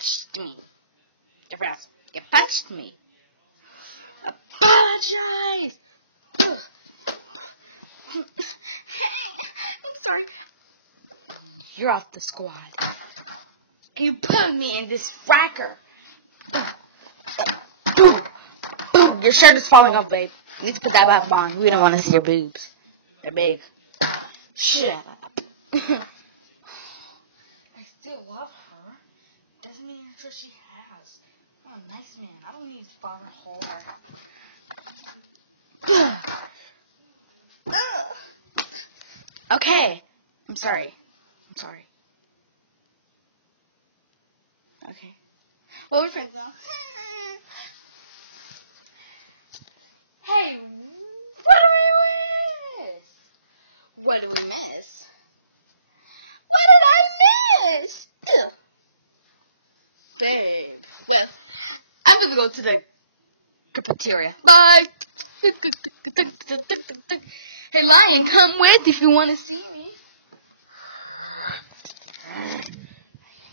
punched me. Different else. You punched me. Apologize. I'm sorry. You're off the squad. You put me in this fracker. Boom. Your shirt is falling off, babe. You need to put that back on. We don't want to see your boobs. They're big. Shut up. I still love her. Doesn't mean that's what she has. I'm a nice man. I don't need to farm a whole heart. Okay. I'm sorry. Okay. Well, we're friends now. Hey, what do we miss? What did I miss? Babe. I'm gonna go to the cafeteria. Bye. Hey, Lion, come with if you want to see me. I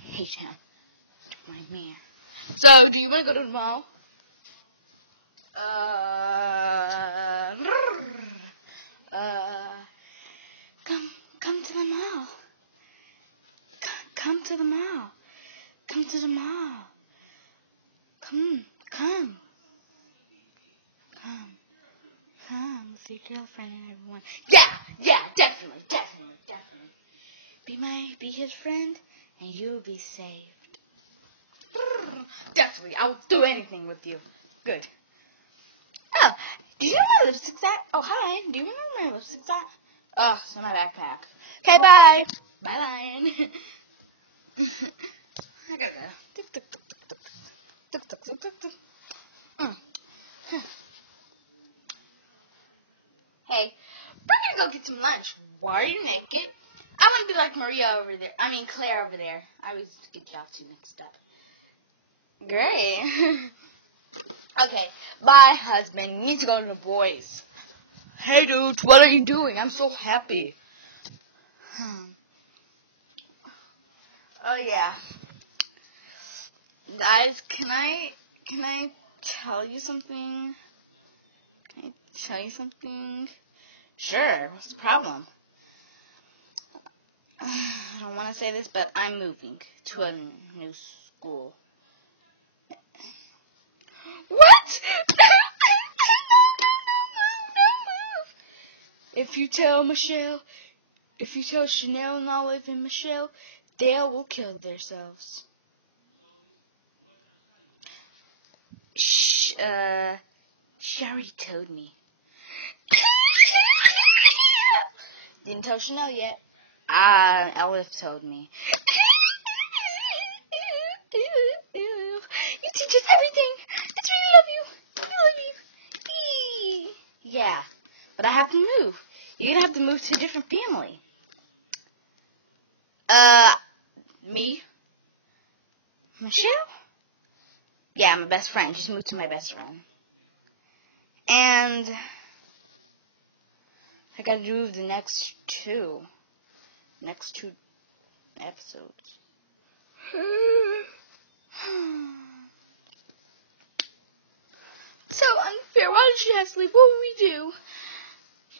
hate him. My man. So, do you want to go to the mall? Come to the mall. Come to the mall. Come to the mall. Come with your girlfriend and everyone. Yeah, definitely. Be his friend, and you'll be saved. Definitely, I'll do anything with you. Good. Oh, do you know my lipstick's at? Oh, hi. Do you remember my lipstick's at? Oh, it's in my backpack. Okay, bye. Bye, Lion. Hey, we're gonna go get some lunch. Why are you naked? I want to be like Claire over there. I always get you off too mixed up. Great. Okay, bye, husband. You need to go to the boys. Hey, dudes, what are you doing? I'm so happy. Oh, yeah. Guys, can I tell you something? Sure, what's the problem? I don't want to say this, but I'm moving to a new school. What? No. If you tell Chanel and Olive and Michelle, they will kill themselves. She already told me. Didn't tell Chanel yet. Olive told me. You teach us everything. That's why I love you. Yeah, but I have to move. You're gonna have to move to a different family. Me? Michelle? Yeah, my best friend. Just moved to my best friend. And I gotta do the next two episodes. So unfair. Why did she have to leave? What would we do?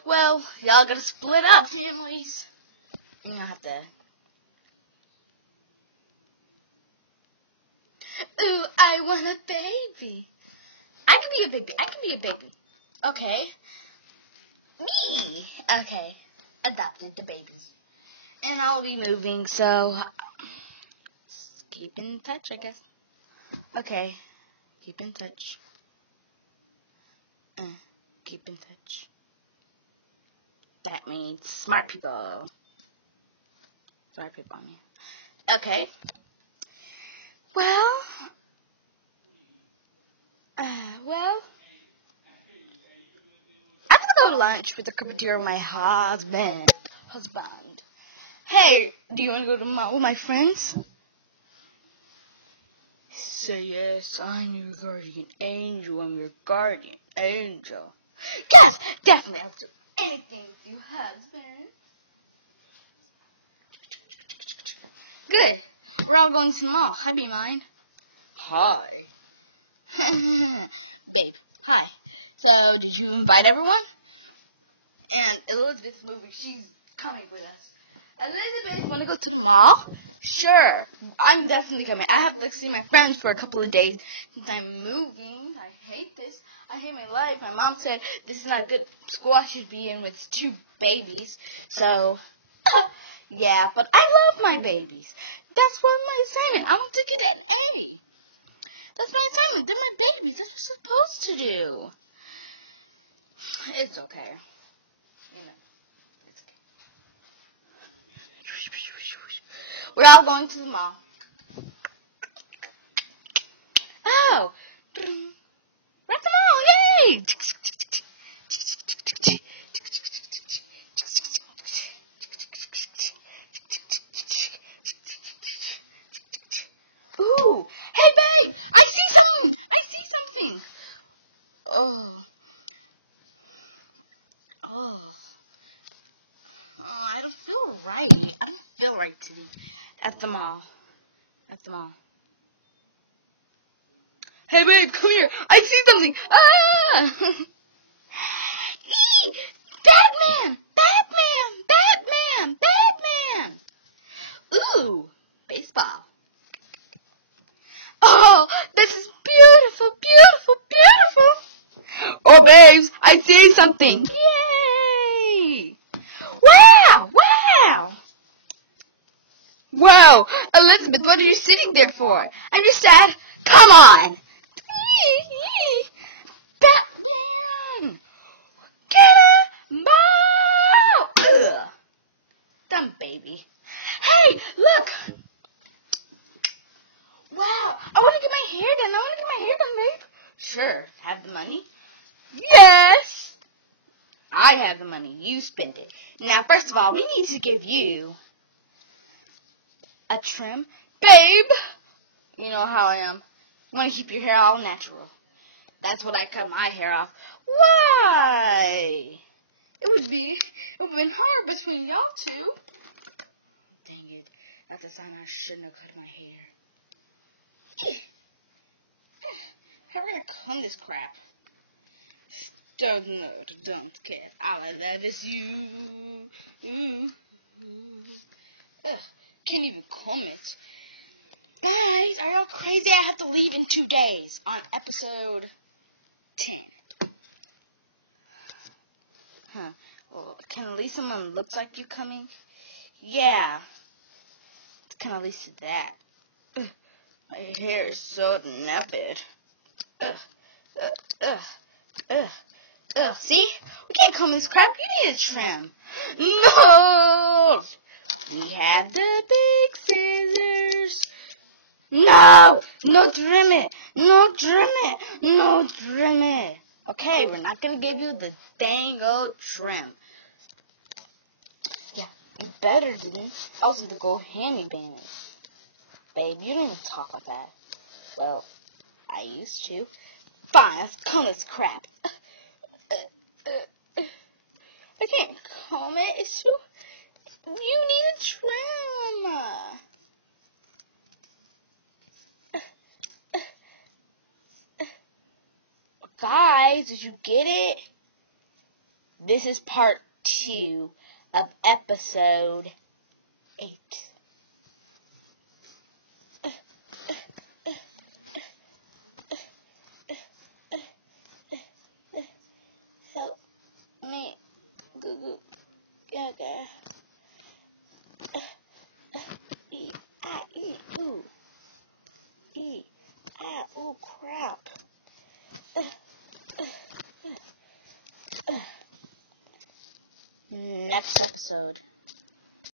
Well, y'all gotta split up, families. You don't have to. Ooh, I want a baby. I can be a baby. Okay. Me. Okay. Adopted the babies. And I'll be moving, so keep in touch, I guess. Okay. Keep in touch. Keep in touch. That means smart people. Smart people, I mean. Okay. Well, I'm gonna go to lunch with the cafeteria with my husband. Hey, do you want to go to the mall with my friends? Say yes, I'm your guardian angel. I'm your guardian angel. Yes, definitely. I'll do anything with you, husband. Good. We're all going to the mall. I'd be mine. hi. Babe, hi. So, did you invite everyone? And Elizabeth's moving. She's coming with us. Elizabeth, want to go to the mall? Sure. I'm definitely coming. I have to see my friends for a couple of days since I'm moving. I hate this. I hate my life. My mom said this is not a good school I should be in with 2 babies. So, yeah, but I love my babies. That's what my assignment. I want to get an A. That's my assignment. They're my babies. That's what you're supposed to do. It's okay. You know, it's okay. We're all going to the mall. Oh! We're at the mall! Yay! Ooh! Hey, babe! I see something! I see something! Oh. Oh. Oh, I don't feel right. I don't feel right today. At the mall. At the mall. Hey, babe, come here. I see something. Ah! Batman! Batman! Batman! Batman! Ooh, baseball. Oh, this is beautiful, beautiful, beautiful. Oh, babes, I see something. Yay! Wow, wow. Wow, Elizabeth, what are you sitting there for? I'm just sad. Come on. Batman! Get a ball! Ugh. Dumb baby. Hey, look! Wow, I want to get my hair done. Babe. Sure. Have the money? Yes! I have the money. You spend it. Now, first of all, we need to give you a trim. Babe! You know how I am. You want to keep your hair all natural. That's what I cut my hair off. Why? It would have been hard between y'all 2. Dang it. That's a sign I shouldn't have cut my hair. How are we going to comb this crap? Don't care. All I love is you. Can't even comb it. Guys, are y'all crazy? I have to leave in 2 days on episode 10. Huh. Well, can at least someone looks like you coming? Yeah. Can at least that. My hair is so napped. See? We can't comb this crap. You need a trim. No! We have the big scissors. No! No trim it. No trim it. No trim it. Okay, we're not going to give you the dang old trim. Yeah, you better didn't. Also, the gold hammy bandit. Babe, you didn't even talk like that. Well, I used to. Fine, let's comb this crap. I can't comb it. It's too... You need a trim. Guys, did you get it? This is part 2 of episode 8. Help me. Goo goo. Gaga. Ooh. Ooh, crap. Next episode.